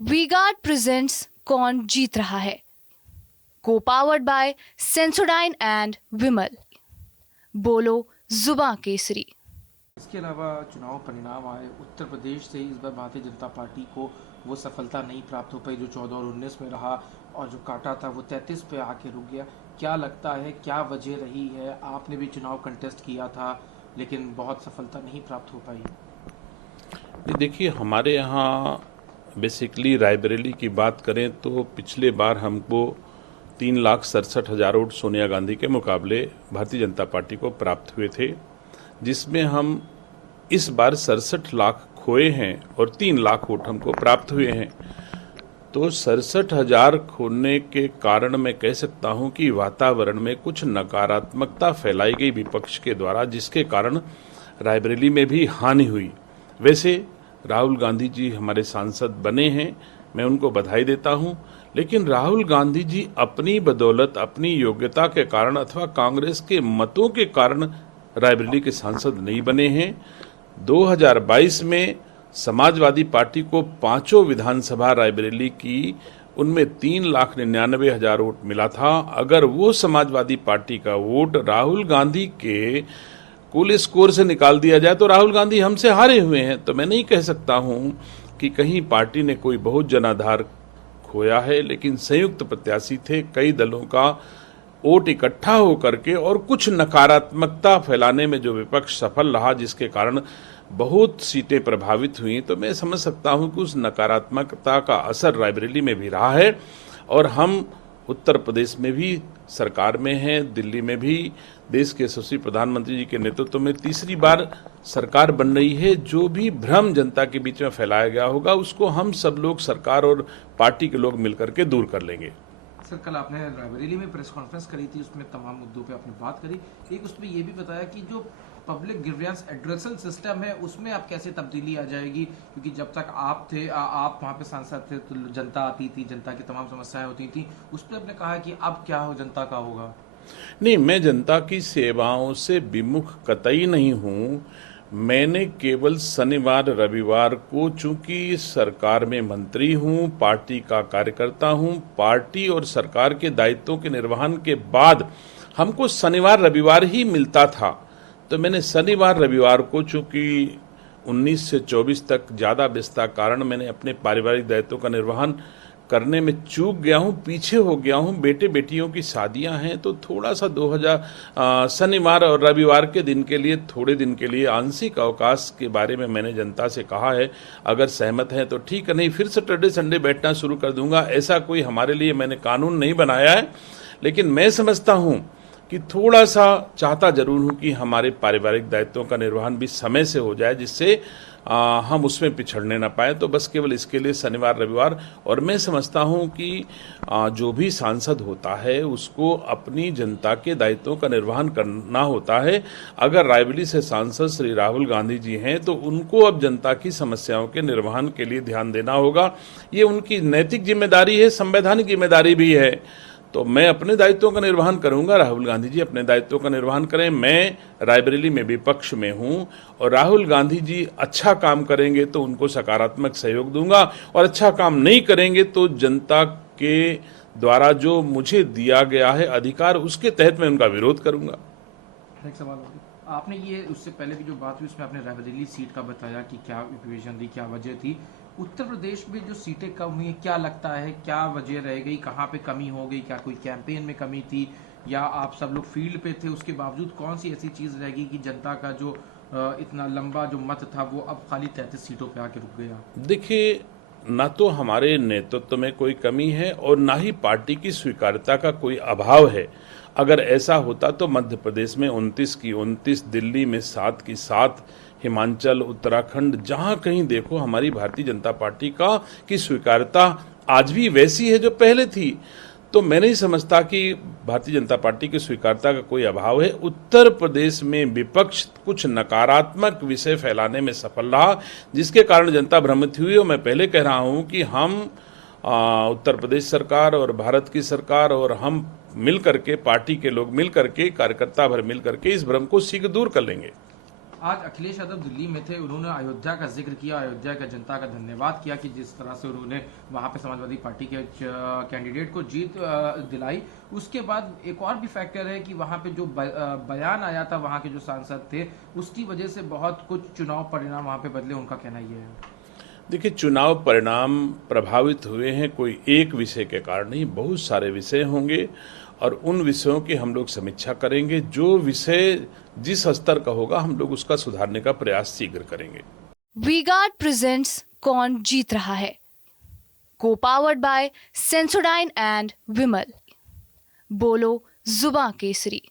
V-Guard presents कौन जीत रहा है, को पावर्ड बाय सेंसोडाइन एंड विमल। बोलो जुबां केसरी। इसके अलावा चुनाव परिणाम आए उत्तर प्रदेश से इस बार भारतीय जनता पार्टी को वो सफलता नहीं प्राप्त हो पाई जो 14 और 19 में रहा, और जो काटा था वो 33 पे आके रुक गया। क्या लगता है, क्या वजह रही है? आपने भी चुनाव कंटेस्ट किया था लेकिन बहुत सफलता नहीं प्राप्त हो पाई। देखिए, हमारे यहाँ बेसिकली रायबरेली की बात करें तो पिछले बार हमको 3,67,000 वोट सोनिया गांधी के मुकाबले भारतीय जनता पार्टी को प्राप्त हुए थे, जिसमें हम इस बार 67 लाख खोए हैं और 3 लाख वोट हमको प्राप्त हुए हैं। तो 67,000 खोने के कारण मैं कह सकता हूं कि वातावरण में कुछ नकारात्मकता फैलाई गई विपक्ष के द्वारा, जिसके कारण रायबरेली में भी हानि हुई। वैसे राहुल गांधी जी हमारे सांसद बने हैं, मैं उनको बधाई देता हूं, लेकिन राहुल गांधी जी अपनी बदौलत, अपनी योग्यता के कारण अथवा कांग्रेस के मतों के कारण रायबरेली के सांसद नहीं बने हैं। 2022 में समाजवादी पार्टी को 5 विधानसभा रायबरेली की, उनमें 3,99,000 वोट मिला था। अगर वो समाजवादी पार्टी का वोट राहुल गांधी के कुल स्कोर से निकाल दिया जाए तो राहुल गांधी हमसे हारे हुए हैं। तो मैं नहीं कह सकता हूं कि कहीं पार्टी ने कोई बहुत जनाधार खोया है, लेकिन संयुक्त प्रत्याशी थे, कई दलों का वोट इकट्ठा होकर के और कुछ नकारात्मकता फैलाने में जो विपक्ष सफल रहा, जिसके कारण बहुत सीटें प्रभावित हुई। तो मैं समझ सकता हूं कि उस नकारात्मकता का असर रायबरेली में भी रहा है। और हम उत्तर प्रदेश में भी सरकार में हैं, दिल्ली में भी देश के यशस्वी प्रधानमंत्री जी के नेतृत्व में तीसरी बार सरकार बन रही है। जो भी भ्रम जनता के बीच में फैलाया गया होगा, उसको हम सब लोग, सरकार और पार्टी के लोग मिलकर के दूर कर लेंगे। सर, कल आपने रायबरेली में प्रेस कॉन्फ्रेंस करी थी, उसमें तमाम मुद्दों पे आपने बात करी। एक उसमें ये भी बताया कि जो पब्लिक ग्रीवियंस एड्रेसल सिस्टम है उसमें आप कैसे तब्दीली आ जाएगी, क्योंकि जब तक आप थे, आप वहाँ पे सांसद थे तो जनता आती थी, जनता की तमाम समस्याएं होती थी। उस पर आपने कहा कि अब क्या हो, जनता का होगा। नहीं, मैं जनता की सेवाओं से विमुख कतई नहीं हूँ। मैंने केवल शनिवार रविवार को, चूंकि सरकार में मंत्री हूँ, पार्टी का कार्यकर्ता हूँ, पार्टी और सरकार के दायित्वों के निर्वहन के बाद हमको शनिवार रविवार ही मिलता था। तो मैंने शनिवार रविवार को, चूंकि 19 से 24 तक ज़्यादा व्यस्तता कारण मैंने अपने पारिवारिक दायित्वों का निर्वहन करने में चूक गया हूँ, पीछे हो गया हूँ। बेटे बेटियों की शादियां हैं, तो थोड़ा सा 2000 शनिवार और रविवार के दिन के लिए, थोड़े दिन के लिए आंशिक अवकाश के बारे में मैंने जनता से कहा है। अगर सहमत हैं तो ठीक है, नहीं फिर सैटरडे संडे बैठना शुरू कर दूंगा। ऐसा कोई हमारे लिए मैंने कानून नहीं बनाया है, लेकिन मैं समझता हूँ कि थोड़ा सा चाहता जरूर हूँ कि हमारे पारिवारिक दायित्वों का निर्वहन भी समय से हो जाए, जिससे हम उसमें पिछड़ने ना पाए। तो बस केवल इसके लिए शनिवार रविवार। और मैं समझता हूं कि जो भी सांसद होता है उसको अपनी जनता के दायित्वों का निर्वहन करना होता है। अगर रायबरेली से सांसद श्री राहुल गांधी जी हैं तो उनको अब जनता की समस्याओं के निर्वहन के लिए ध्यान देना होगा। ये उनकी नैतिक जिम्मेदारी है, संवैधानिक जिम्मेदारी भी है। तो मैं अपने दायित्वों का निर्वहन करूंगा, राहुल गांधी जी अपने दायित्वों का निर्वहन करें। मैं रायबरेली में विपक्ष में हूं और राहुल गांधी जी अच्छा काम करेंगे तो उनको सकारात्मक सहयोग दूंगा, और अच्छा काम नहीं करेंगे तो जनता के द्वारा जो मुझे दिया गया है अधिकार, उसके तहत मैं उनका विरोध करूंगा। एक सवाल और, आपने ये उससे पहले भी जो बात हुई उसमें आपने रायबरेली सीट का बताया कि क्या इक्वेशन थी, क्या वजह थी। उत्तर प्रदेश में जो सीटें कम हुई हैं, क्या लगता है क्या वजह रह गई, कहाँ पे कमी हो गई? क्या कोई कैंपेन में कमी थी, या आप सब लोग फील्ड पे थे, उसके बावजूद कौन सी ऐसी चीज़ रह गई कि जनता का जो इतना लंबा जो मत था वो अब खाली 33 सीटों पे आके रुक गया? देखिए, ना तो हमारे नेतृत्व में कोई कमी है और ना ही पार्टी की स्वीकार्यता का कोई अभाव है। अगर ऐसा होता तो मध्य प्रदेश में 29 की 29, दिल्ली में 7 की 7, हिमाचल, उत्तराखंड, जहां कहीं देखो हमारी भारतीय जनता पार्टी का की स्वीकार्यता आज भी वैसी है जो पहले थी। तो मैं नहीं समझता कि भारतीय जनता पार्टी की स्वीकार्यता का कोई अभाव है। उत्तर प्रदेश में विपक्ष कुछ नकारात्मक विषय फैलाने में सफल रहा, जिसके कारण जनता भ्रमित हुई। और मैं पहले कह रहा हूं कि हम उत्तर प्रदेश सरकार और भारत की सरकार और हम मिल करके, पार्टी के लोग मिल करके, कार्यकर्ता भर मिल करके इस भ्रम को शीघ्र दूर कर लेंगे। आज अखिलेश यादव दिल्ली में थे, उन्होंने अयोध्या का जिक्र किया, अयोध्या का जनता का धन्यवाद किया कि जिस तरह से उन्होंने वहां पे समाजवादी पार्टी के कैंडिडेट को जीत दिलाई। उसके बाद एक और भी फैक्टर है कि वहां पे जो बयान आया था वहां के जो सांसद थे, उसकी वजह से बहुत कुछ चुनाव परिणाम वहां पे बदले, उनका कहना ये है। देखिए, चुनाव परिणाम प्रभावित हुए हैं कोई एक विषय के कारण नहीं, बहुत सारे विषय होंगे और उन विषयों की हम लोग समीक्षा करेंगे। जो विषय जिस स्तर का होगा हम लोग उसका सुधारने का प्रयास शीघ्र करेंगे। वी-गार्ड प्रेजेंट्स कौन जीत रहा है, को पावर्ड बाय सेंसोडाइन एंड विमल। बोलो जुबां केसरी।